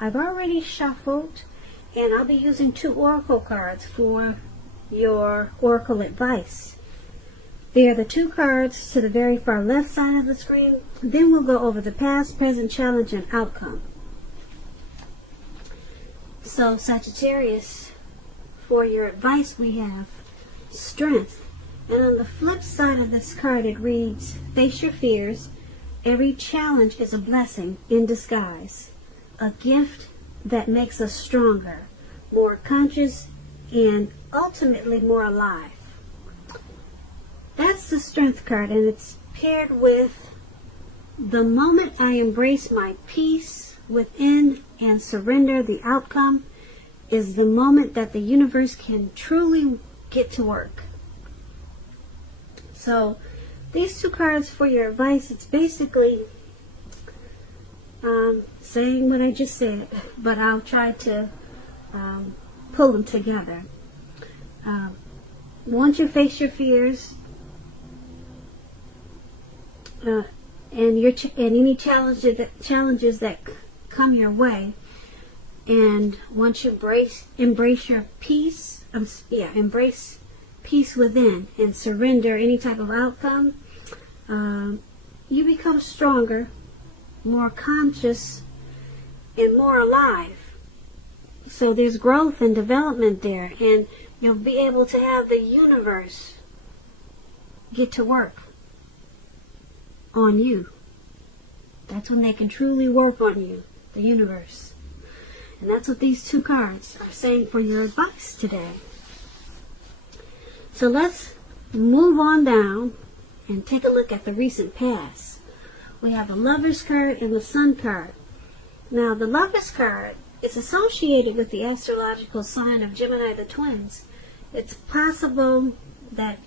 I've already shuffled, and I'll be using 2 oracle cards for your oracle advice. They are the 2 cards to the very far left side of the screen. Then we'll go over the past, present, challenge, and outcome. So Sagittarius, for your advice we have strength. And on the flip side of this card it reads, face your fears. Every challenge is a blessing in disguise. A gift that makes us stronger, more conscious, and ultimately more alive. That's the strength card, and it's paired with the moment I embrace my peace within and surrender the outcome is the moment that the universe can truly get to work. So these 2 cards for your advice, it's basically saying what I just said, but I'll try to pull them together. Once you face your fears and any challenges that come your way, and once you embrace your peace, embrace peace within and surrender any type of outcome, you become stronger, more conscious, and more alive. So there's growth and development there, and you'll be able to have the universe get to work on you. That's when they can truly work on you, the universe. And that's what these 2 cards are saying for your advice today. So let's move on down and take a look at the recent past. We have the Lover's card and the Sun card. Now the Lover's card is associated with the astrological sign of Gemini, the twins. It's possible that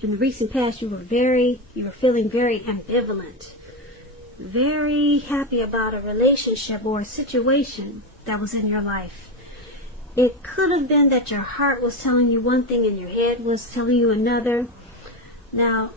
in the recent past you were feeling very ambivalent, very happy about a relationship or a situation that was in your life. It could have been that your heart was telling you one thing and your head was telling you another. Now,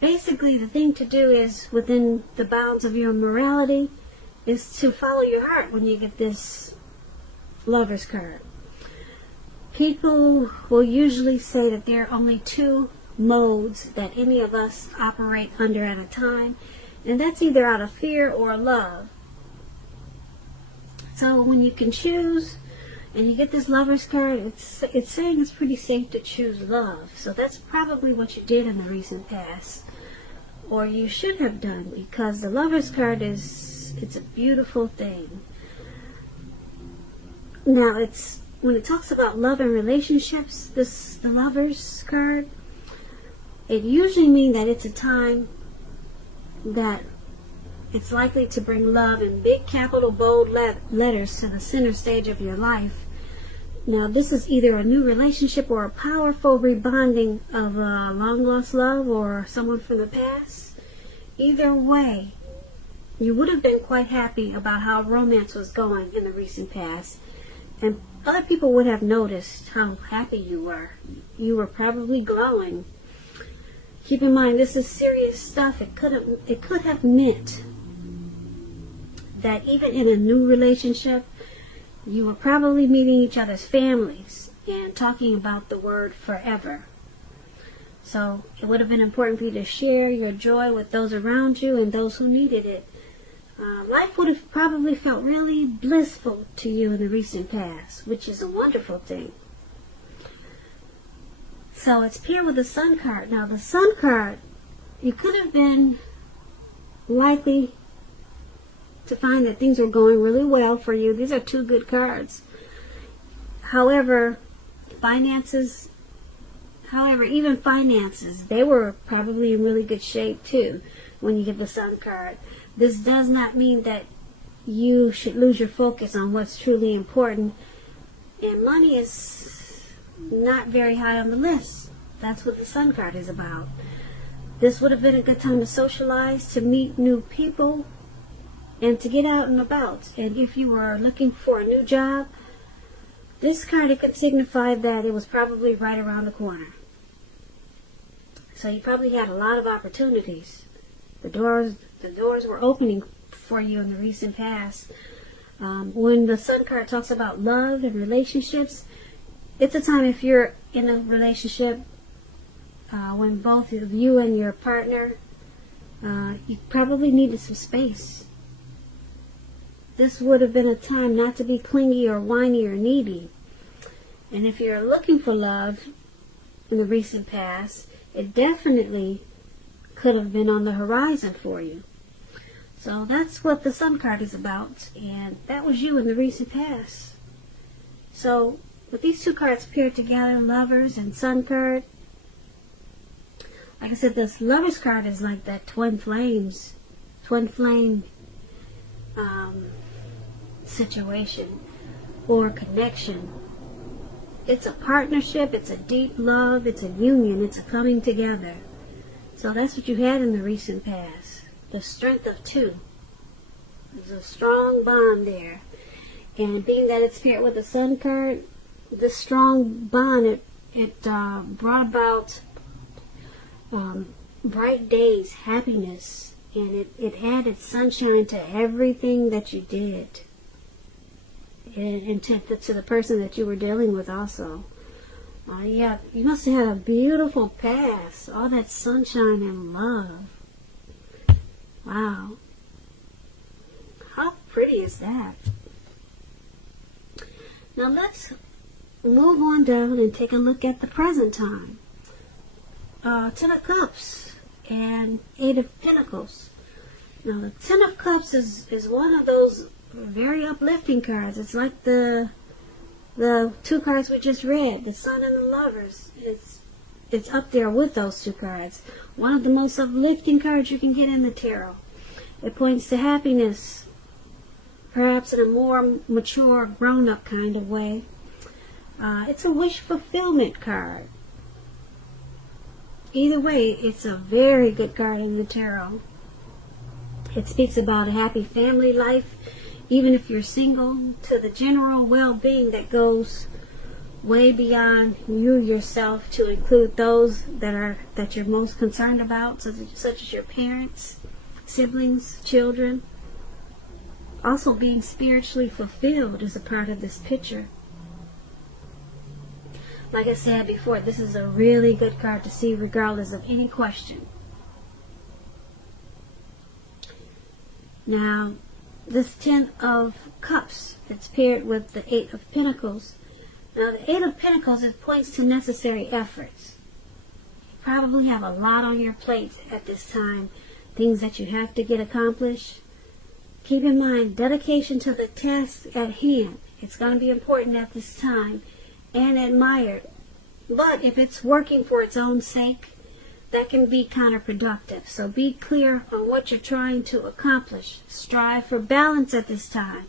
basically the thing to do is, within the bounds of your morality, is to follow your heart when you get this Lover's card. People will usually say that there are only 2 modes that any of us operate under at a time, and that's either out of fear or love. So when you can choose and you get this Lover's card, it's saying it's pretty safe to choose love. So that's probably what you did in the recent past, or you should have done, because the Lover's card it's a beautiful thing. Now when it talks about love and relationships, the Lover's card, it usually means that it's a time that it's likely to bring love in big capital bold letters to the center stage of your life. Now this is either a new relationship or a powerful rebonding of a long lost love or someone from the past. Either way, you would have been quite happy about how romance was going in the recent past, and other people would have noticed how happy you were. You were probably glowing. Keep in mind, this is serious stuff. It could have meant that even in a new relationship, you were probably meeting each other's families and talking about the word forever. So it would have been important for you to share your joy with those around you and those who needed it. Life would have probably felt really blissful to you in the recent past, which is a wonderful thing. So it's paired with the Sun card. Now the Sun card, you could have been likely to find that things were going really well for you. These are 2 good cards. However, even finances, they were probably in really good shape too when you get the Sun card. This does not mean that you should lose your focus on what's truly important, and money is not very high on the list. That's what the Sun card is about. This would have been a good time to socialize, to meet new people, and to get out and about. And if you were looking for a new job, this card, it could signify that it was probably right around the corner. So you probably had a lot of opportunities. The doors were opening for you in the recent past. When the Sun card talks about love and relationships, it's a time if you're in a relationship, when both of you and your partner, you probably needed some space. This would have been a time not to be clingy or whiny or needy. And if you're looking for love in the recent past, it definitely could have been on the horizon for you. So that's what the Sun card is about, and that was you in the recent past. So with these two cards paired together, Lovers and Sun card, like I said, this Lovers card is like that twin flame situation or connection. It's a partnership, it's a deep love, it's a union, it's a coming together. So that's what you had in the recent past. The strength of two. There's a strong bond there. And being that it's paired with the Sun card, this strong bond, it brought about bright days, happiness, and it added sunshine to everything that you did. And to the person that you were dealing with also. Yeah, you must have had a beautiful past. All that sunshine and love. Wow. How pretty is that? Now let's move on down and take a look at the present time. Ten of Cups and Eight of Pentacles. Now the Ten of Cups is one of those very uplifting cards. It's like the two cards we just read, the Sun and the Lovers. It's up there with those two cards. One of the most uplifting cards you can get in the tarot. It points to happiness, perhaps in a more mature, grown-up kind of way. It's a wish fulfillment card. Either way, it's a very good card in the tarot. It speaks about a happy family life, even if you're single, to the general well-being that goes way beyond you yourself, to include those that you're most concerned about, such as your parents, siblings, children. Also, being spiritually fulfilled is a part of this picture. Like I said before, this is a really good card to see regardless of any question. Now, this Ten of Cups, it's paired with the Eight of Pentacles. Now, the Eight of Pentacles, it points to necessary efforts. You probably have a lot on your plate at this time, things that you have to get accomplished. Keep in mind, dedication to the task at hand. It's going to be important at this time and admired. But if it's working for its own sake, that can be counterproductive. So be clear on what you're trying to accomplish. Strive for balance at this time.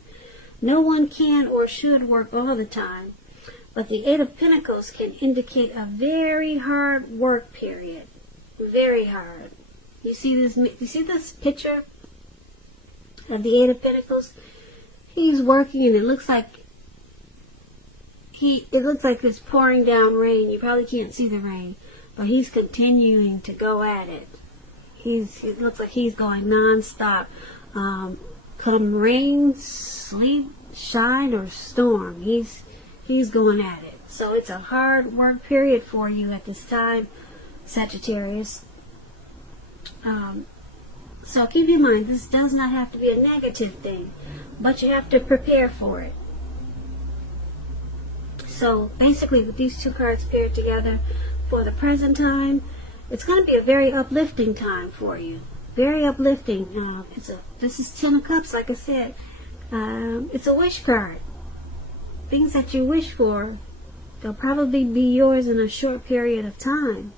No one can or should work all the time. But the Eight of Pentacles can indicate a very hard work period. Very hard. You see this picture of the Eight of Pentacles? He's working and it looks like it's pouring down rain. You probably can't see the rain, but he's continuing to go at it. It looks like he's going non-stop. Come rain, sleet, shine, or storm, he's going at it. So it's a hard work period for you at this time, Sagittarius. So keep in mind, this does not have to be a negative thing, but you have to prepare for it. So basically, with these two cards paired together for the present time, it's going to be a very uplifting time for you. Very uplifting. This is Ten of Cups, like I said. It's a wish card. Things that you wish for, they'll probably be yours in a short period of time.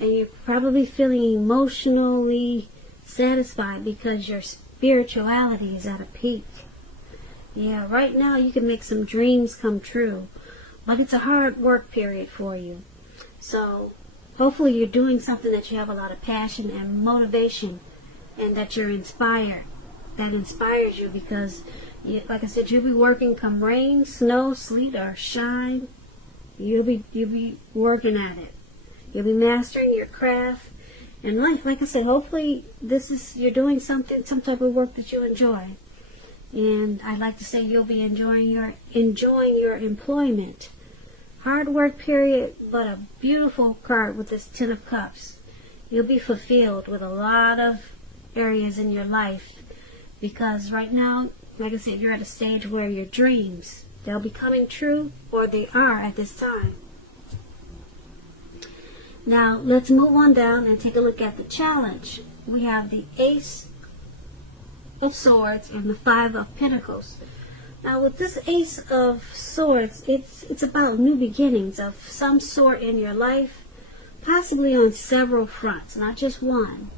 And you're probably feeling emotionally satisfied because your spirituality is at a peak. Yeah, right now you can make some dreams come true, but it's a hard work period for you. So hopefully you're doing something that you have a lot of passion and motivation, and that you're inspired. That inspires you because, like I said, you'll be working come rain, snow, sleet, or shine. You'll be working at it. You'll be mastering your craft. And like I said, hopefully you're doing some type of work that you enjoy. And I'd like to say you'll be enjoying your employment. Hard work period, but a beautiful card with this Ten of Cups. You'll be fulfilled with a lot of areas in your life, because right now, like I said, you're at a stage where your dreams, they'll be coming true, or they are at this time. Now, let's move on down and take a look at the challenge. We have the Ace of Swords and the Five of Pentacles. Now, with this Ace of Swords, it's about new beginnings of some sort in your life, possibly on several fronts, not just one.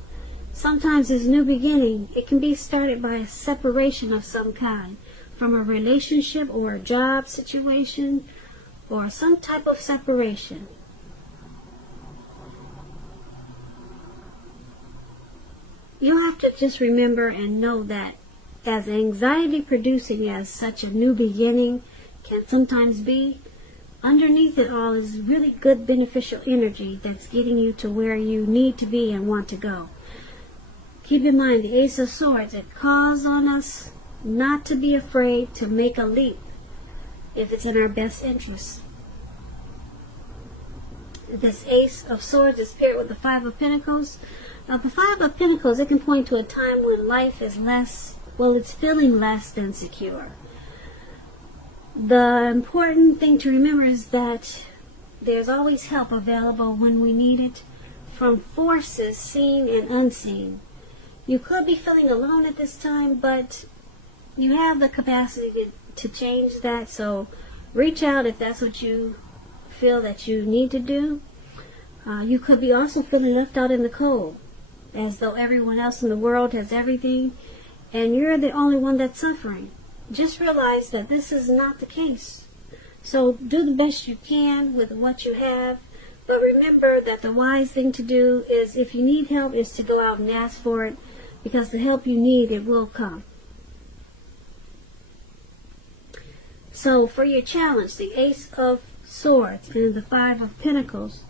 Sometimes this new beginning, it can be started by a separation of some kind, from a relationship or a job situation, or some type of separation. You'll have to just remember and know that as anxiety producing as such a new beginning can sometimes be, underneath it all is really good beneficial energy that's getting you to where you need to be and want to go. Keep in mind, the Ace of Swords, it calls on us not to be afraid to make a leap if it's in our best interest. This Ace of Swords is paired with the Five of Pentacles. Now, the Five of Pentacles, it can point to a time when life is it's feeling less than secure. The important thing to remember is that there's always help available when we need it, from forces seen and unseen. You could be feeling alone at this time, but you have the capacity to change that, so reach out if that's what you feel that you need to do. You could be also feeling left out in the cold, as though everyone else in the world has everything, and you're the only one that's suffering. Just realize that this is not the case. So do the best you can with what you have, but remember that the wise thing to do is, if you need help, is to go out and ask for it, because the help you need, it will come. So for your challenge, the Ace of Swords and the Five of Pentacles.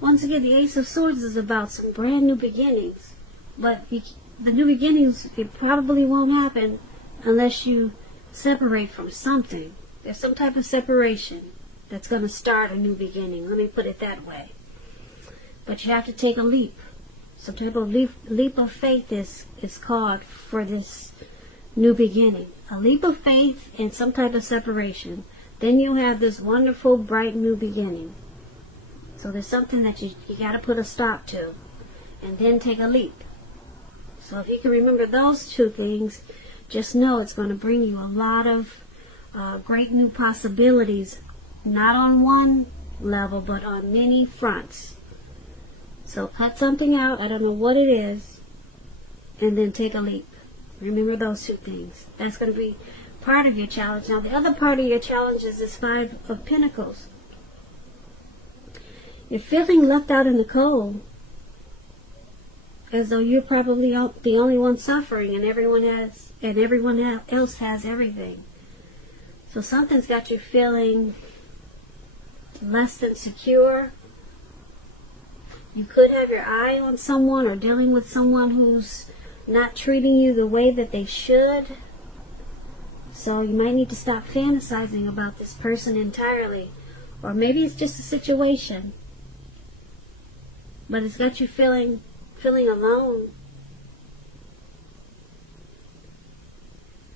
Once again, the Ace of Swords is about some brand new beginnings, but the new beginnings, it probably won't happen unless you separate from something. There's some type of separation that's going to start a new beginning. Let me put it that way. But you have to take a leap. Some type of leap of faith is called for this new beginning. A leap of faith and some type of separation. Then you'll have this wonderful, bright new beginning. So there's something that you got to put a stop to, and then take a leap. So if you can remember those two things, just know it's going to bring you a lot of great new possibilities, not on one level, but on many fronts. So cut something out, I don't know what it is, and then take a leap. Remember those two things. That's going to be part of your challenge. Now, the other part of your challenge is this Five of Pentacles. You're feeling left out in the cold, as though you're probably the only one suffering, and everyone else has everything. So something's got you feeling less than secure. You could have your eye on someone, or dealing with someone who's not treating you the way that they should. So you might need to stop fantasizing about this person entirely. Or maybe it's just a situation, but it's got you feeling alone.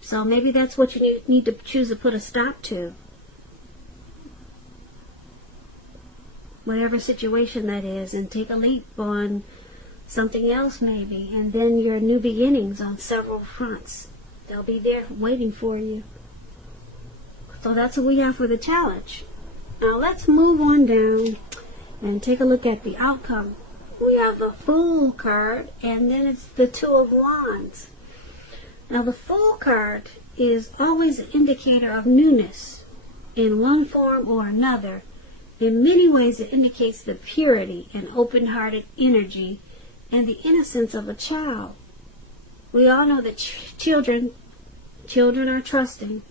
So maybe that's what you need to choose to put a stop to. Whatever situation that is, and take a leap on something else maybe, and then your new beginnings on several fronts. They'll be there waiting for you. So that's what we have for the challenge. Now let's move on down and take a look at the outcome. We have the Fool card, and then it's the Two of Wands. Now the Fool card is always an indicator of newness in one form or another. In many ways it indicates the purity and open-hearted energy and the innocence of a child. We all know that children are trusting.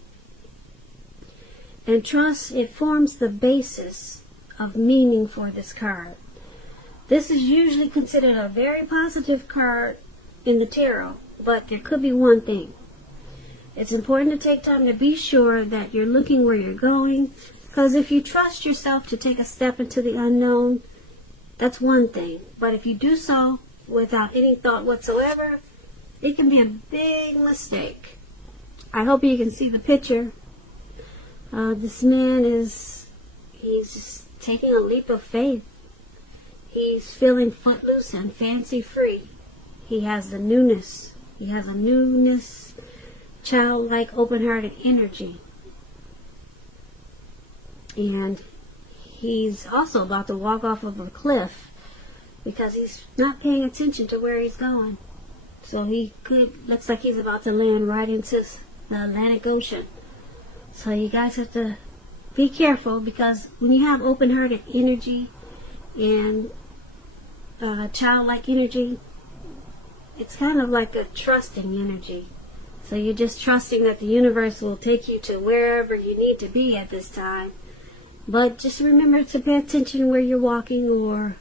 And trust, it forms the basis of meaning for this card. This is usually considered a very positive card in the tarot, but there could be one thing. It's important to take time to be sure that you're looking where you're going, because if you trust yourself to take a step into the unknown, that's one thing. But if you do so without any thought whatsoever, it can be a big mistake. I hope you can see the picture. This man he's just taking a leap of faith. He's feeling footloose and fancy free. He has the newness. He has a newness, childlike, open-hearted energy. And he's also about to walk off of a cliff because he's not paying attention to where he's going. So looks like he's about to land right into the Atlantic Ocean. So you guys have to be careful, because when you have open-hearted energy and childlike energy, it's kind of like a trusting energy. So you're just trusting that the universe will take you to wherever you need to be at this time. But just remember to pay attention where you're walking, or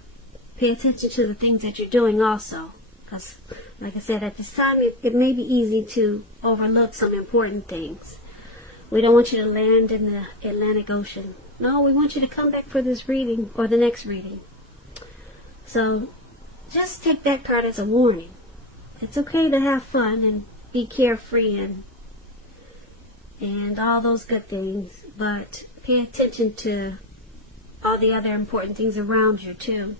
pay attention to the things that you're doing also. Because, like I said, at this time it may be easy to overlook some important things. We don't want you to land in the Atlantic Ocean. No, we want you to come back for this reading or the next reading. So just take that card as a warning. It's okay to have fun and be carefree and all those good things, but pay attention to all the other important things around you too.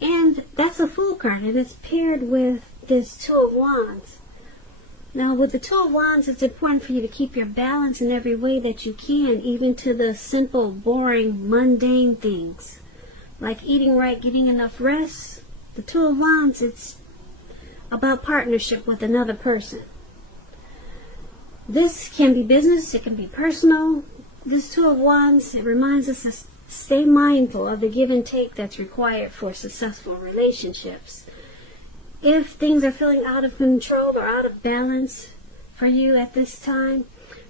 And that's a Fool card, and it's paired with this Two of Wands. Now, with the Two of Wands, it's important for you to keep your balance in every way that you can, even to the simple, boring, mundane things, like eating right, getting enough rest. The Two of Wands, it's about partnership with another person. This can be business, it can be personal. This Two of Wands, it reminds us to stay mindful of the give and take that's required for successful relationships. If things are feeling out of control or out of balance for you at this time,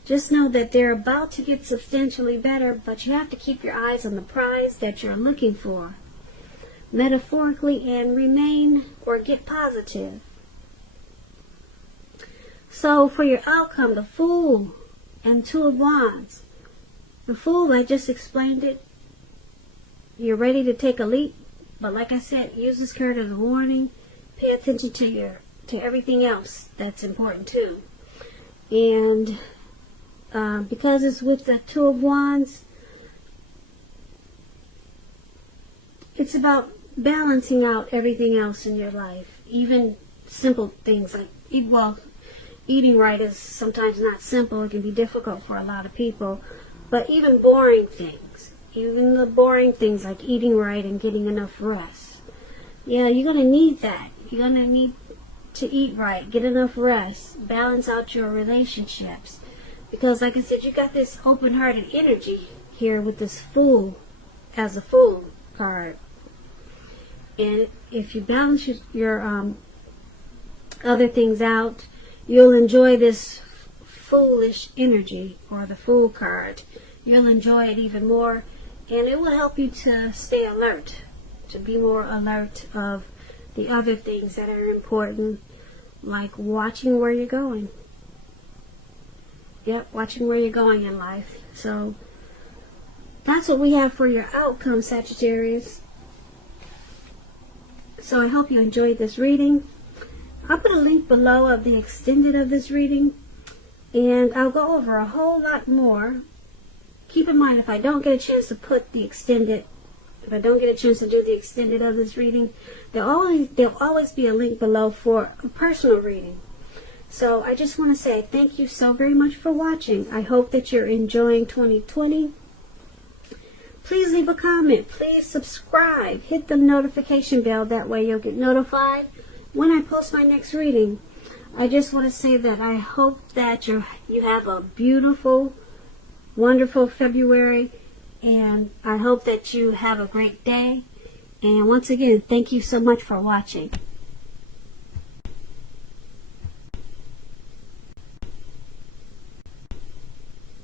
just know that they're about to get substantially better, but you have to keep your eyes on the prize that you're looking for, metaphorically, and remain or get positive. So for your outcome, the Fool and Two of Wands. The Fool, I just explained it. You're ready to take a leap, but like I said, use this card as a warning. Pay attention to everything else that's important too. And because it's with the Two of Wands, it's about balancing out everything else in your life. Even simple things like eating right is sometimes not simple. It can be difficult for a lot of people. But even boring things, even the boring things like eating right and getting enough rest. Yeah, you're going to need that. You're going to need to eat right, get enough rest, balance out your relationships. Because like I said, you got this open-hearted energy here with this Fool as a Fool card. And if you balance your other things out, you'll enjoy this foolish energy, or the Fool card. You'll enjoy it even more, and it will help you to stay alert, to be more alert of the other things that are important, like watching where you're going. Yep, watching where you're going in life. So that's what we have for your outcome, Sagittarius. So I hope you enjoyed this reading. I'll put a link below of the extended of this reading, and I'll go over a whole lot more. Keep in mind, if I don't get a chance to put the extended, if I don't get a chance to do the extended of this reading, there'll always be a link below for a personal reading. So I just want to say thank you so very much for watching. I hope that you're enjoying 2020. Please leave a comment. Please subscribe. Hit the notification bell. That way you'll get notified when I post my next reading. I just want to say that I hope that you have a beautiful, wonderful February. And I hope that you have a great day. And once again, thank you so much for watching.